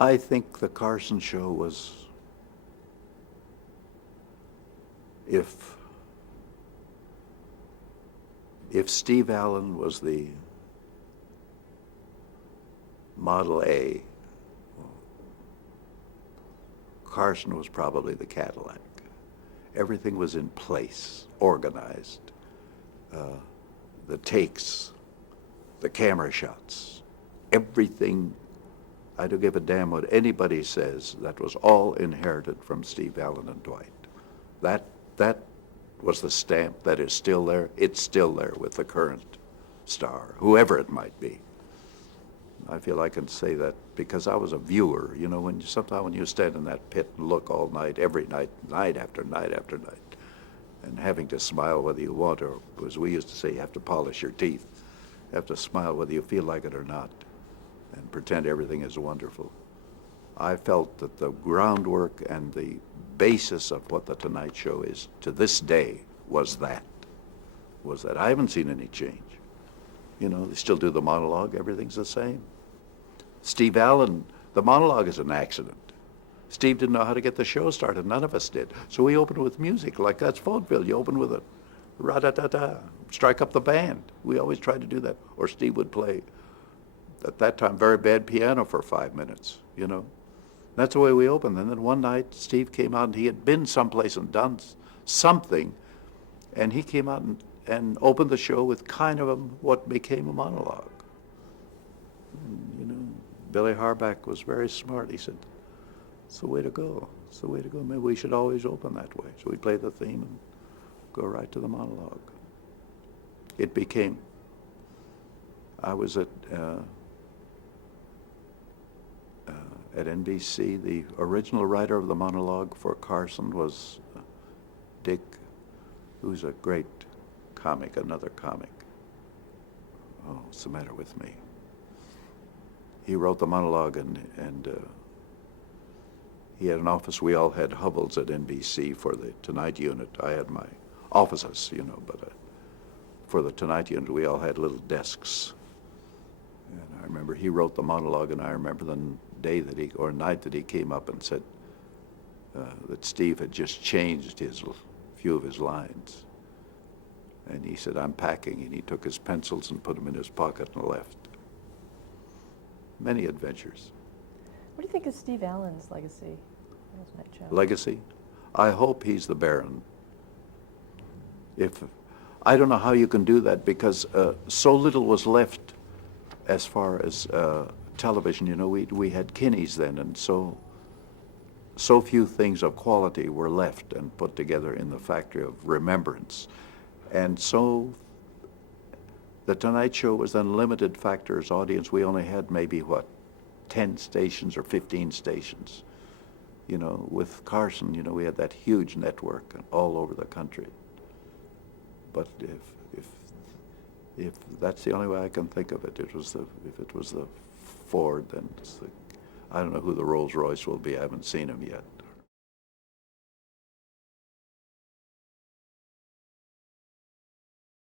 I think the Carson show was, if Steve Allen was the Model A, Carson was probably the Cadillac. Everything was in place, organized. The takes, the camera shots, everything. I don't give a damn what anybody says. That was all inherited from Steve Allen and Dwight. That was the stamp that is still there. It's still there with the current star, whoever it might be. I feel I can say that because I was a viewer. You know, sometimes when you stand in that pit and look all night, every night, night after night after night, and having to smile whether you want, or as we used to say, you have to polish your teeth. You have to smile whether you feel like it or not, and pretend everything is wonderful. I felt that the groundwork and the basis of what the Tonight Show is to this day was that. I haven't seen any change. You know, they still do the monologue, everything's the same. Steve Allen, the monologue is an accident. Steve didn't know how to get the show started, none of us did. So we opened with music, like that's vaudeville. You open with a ra-da-da-da, strike up the band. We always tried to do that. Or Steve would play, at that time, very bad piano for 5 minutes, you know. That's the way we opened. And then one night, Steve came out, and he had been someplace and done something, and he came out and opened the show with kind of what became a monologue. And, you know, Billy Harback was very smart. He said, "It's the way to go. It's the way to go. Maybe we should always open that way." So we play the theme and go right to the monologue. It became. I was at NBC. The original writer of the monologue for Carson was Dick, who's a great comic, another comic. Oh, what's the matter with me? He wrote the monologue, and he had an office. We all had hovels at NBC for the Tonight unit. I had my offices, you know, but for the Tonight unit, we all had little desks. And I remember he wrote the monologue, and I remember the day that night that he came up and said that Steve had just changed few of his lines. And he said, "I'm packing," and he took his pencils and put them in his pocket and left. Many adventures. What do you think of Steve Allen's legacy? Legacy? I hope he's the Baron. I don't know how you can do that, because so little was left as far as television. You know, we had Kinney's then, and so few things of quality were left and put together in the factory of remembrance. And so the Tonight Show was then limited factors audience. We only had maybe, 10 stations or 15 stations. You know, with Carson, you know, we had that huge network all over the country. But if that's the only way I can think of it, if it was the Ford, then I don't know who the Rolls Royce will be. I haven't seen him yet.